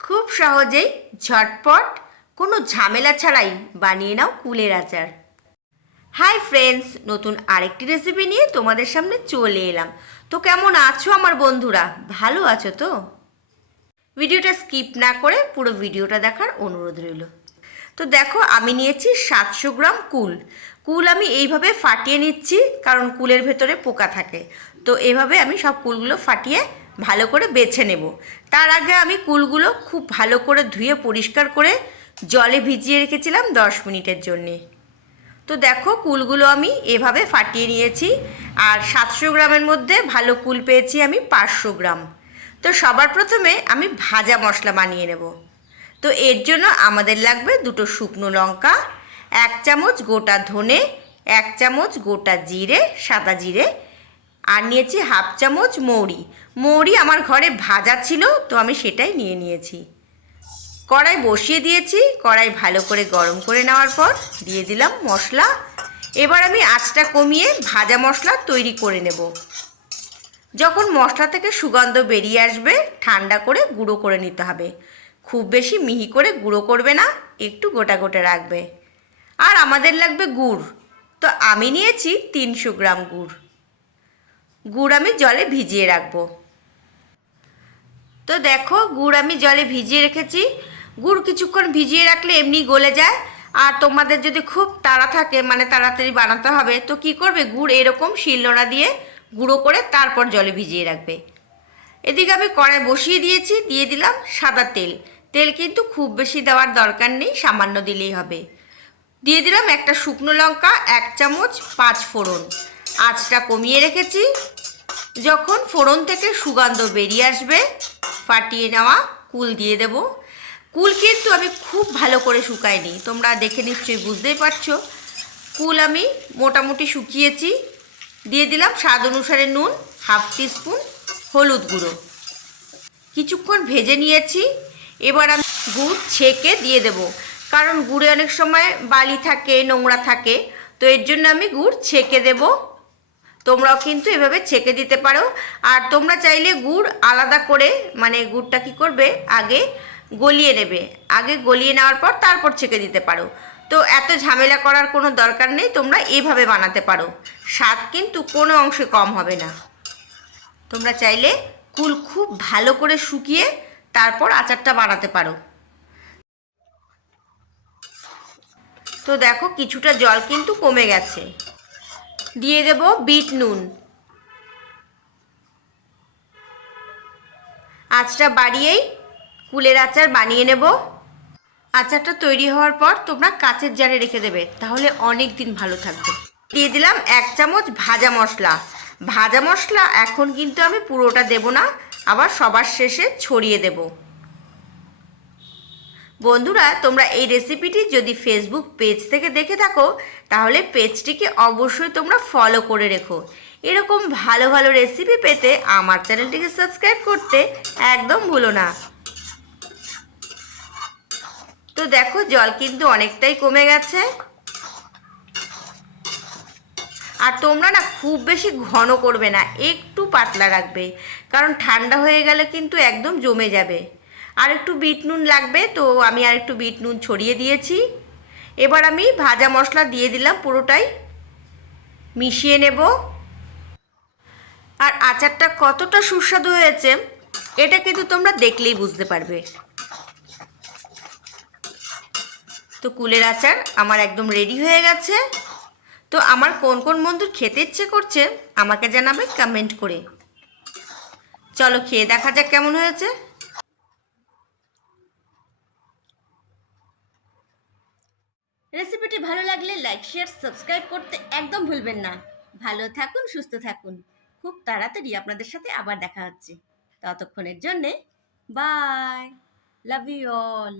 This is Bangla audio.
খুব সহজেই ঝটপট কোনো ঝামেলা ছাড়াই বানিয়ে নাও কুলের আচার। হাই ফ্রেন্ডস, নতুন আরেকটি রেসিপি নিয়ে তোমাদের সামনে চলে এলাম। তো কেমন আছো আমার বন্ধুরা? ভালো আছো তো? ভিডিওটা স্কিপ না করে পুরো ভিডিওটা দেখার অনুরোধ রইল। তো দেখো, আমি নিয়েছি 700 গ্রাম কুল। কুল আমি এইভাবে ফাটিয়ে নিচ্ছি, কারণ কুলের ভেতরে পোকা থাকে। তো এইভাবে আমি সব কুলগুলো ফাটিয়ে ভালো করে বেছে নেব। তার আগে আমি কুলগুলো খুব ভালো করে ধুয়ে পরিষ্কার করে জলে ভিজিয়ে রেখেছিলাম 10 মিনিটের জন্যে। তো দেখো, কুলগুলো আমি এভাবে ফাটিয়ে নিয়েছি। আর 700 গ্রামের মধ্যে ভালো কুল পেয়েছি আমি 500 গ্রাম। তো সবার প্রথমে আমি ভাজা মশলা বানিয়ে নেব। তো এর জন্য আমাদের লাগবে 2টো শুকনো লঙ্কা, 1 চামচ গোটা ধনে, 1 চামচ গোটা জিরে, সাদা জিরে, আর নিয়েছি হাফ চামচ মৌরি। মৌরি আমার ঘরে ভাজা ছিল, তো আমি সেটাই নিয়েছি। কড়াই বসিয়ে দিয়েছি। কড়াই ভালো করে গরম করে নেওয়ার পর দিয়ে দিলাম মশলা। এবার আমি আঁচটা কমিয়ে ভাজা মশলা তৈরি করে নেব। যখন মশলা থেকে সুগন্ধ বেরিয়ে আসবে, ঠান্ডা করে গুঁড়ো করে নিতে হবে। খুব বেশি মিহি করে গুঁড়ো করবে না, একটু গোটা গোটা রাখবে। আর আমাদের লাগবে গুড়। তো আমি নিয়েছি 300 গ্রাম গুড়। গুড় আমি জলে ভিজিয়ে রাখবো। তো দেখো, গুড় আমি জলে ভিজিয়ে রেখেছি। গুড় কিছুক্ষণ ভিজিয়ে রাখলে এমনি গলে যায়। আর তোমাদের যদি খুব তাড়া থাকে, মানে তাড়াতাড়ি বানাতে হবে, তো কি করবে, গুড় এরকম শিলনোড়া দিয়ে গুঁড়ো করে তারপর জলে ভিজিয়ে রাখবে। এদিকে আমি কড়াই বসিয়ে দিয়েছি, দিয়ে দিলাম সাদা তেল। তেল কিন্তু খুব বেশি দেওয়ার দরকার নেই, সামান্য দিলেই হবে। দিয়ে দিলাম একটা শুকনো লঙ্কা, 1 চামচ 5 ফোড়ন। আঁচটা কমিয়ে রেখেছি। যখন ফোড়ন থেকে সুগন্ধ বেরিয়ে আসবে, ফাটিয়ে নেওয়া কুল দিয়ে দেব। কুল কিন্তু আমি খুব ভালো করে শুকাইনি, তোমরা দেখে নিশ্চয়ই বুঝতেই পারছো। কুল আমি মোটামুটি শুকিয়েছি। দিয়ে দিলাম স্বাদ অনুসারে নুন, হাফ টিস্পুন হলুদ গুঁড়ো। কিছুক্ষণ ভেজে নিয়েছি। এবার আমি গুড় ছেঁকে দিয়ে দেব, কারণ গুড়ে অনেক সময় বালি থাকে, নোংরা থাকে। তো এর জন্য আমি গুড় ছেঁকে দেব। তোমরাও কিন্তু এভাবে ছেঁকে দিতে পারো। আর তোমরা চাইলে গুড় আলাদা করে, মানে গুড়টা কি করবে, আগে গলিয়ে নেবে। আগে গলিয়ে নেওয়ার পর তারপর ছেঁকে দিতে পারো। তো এত ঝামেলা করার কোনো দরকার নেই, তোমরা এইভাবে বানাতে পারো। স্বাদ কিন্তু কোনো অংশে কম হবে না। তোমরা চাইলে কুল খুব ভালো করে শুকিয়ে তারপর আচারটা বানাতে পারো। তো দেখো, কিছুটা জল কিন্তু কমে গেছে। দিয়ে দেব বিট নুন। আঁচটা বাড়িয়েই কুলের আচার বানিয়ে নেব। আচারটা তৈরি হওয়ার পর তোমরা কাচের জারে রেখে দেবে, তাহলে অনেক দিন ভালো থাকবে। দিয়ে দিলাম 1 চামচ ভাজা মশলা। ভাজা মশলা এখন কিন্তু আমি পুরোটা দেব না, আবার সবার শেষে ছড়িয়ে দেব। বন্ধুরা, তোমরা এই রেসিপিটি যদি ফেসবুক পেজ থেকে দেখে থাকো, তাহলে পেজটিকে অবশ্যই তোমরা ফলো করে রেখো। এরকম ভালো ভালো রেসিপি পেতে আমার চ্যানেলটিকে সাবস্ক্রাইব করতে একদম ভুলো না। তো দেখো, জল কিন্তু অনেকটাই কমে গেছে। আর তোমরা না খুব বেশি ঘন করবে না, একটু পাতলা রাখবে, কারণ ঠান্ডা হয়ে গেলে কিন্তু একদম জমে যাবে। আর একটু বিট নুন লাগবে, তো আমি আর একটু বিট নুন ছড়িয়ে দিয়েছি। এবার আমি ভাজা মশলা দিয়ে দিলাম, পুরোটাই মিশিয়ে নেব। আর আচারটা কতটা সুস্বাদু হয়েছে, এটা কিন্তু তোমরা দেখলেই বুঝতে পারবে। তো কুলের আচার আমার একদম রেডি হয়ে গেছে। তো আমার কোন কোন বন্ধুর খেতে ইচ্ছে করছে আমাকে জানাবে কমেন্ট করে। চলো খেয়ে দেখা যাক কেমন হয়েছে। রেসিপিটি ভালো লাগলে লাইক, শেয়ার, সাবস্ক্রাইব করতে একদম ভুলবেন না। ভালো থাকুন, সুস্থ থাকুন। খুব তাড়াতাড়ি আপনাদের সাথে আবার দেখা হচ্ছে। ততক্ষণের জন্যে বাই। Love you all.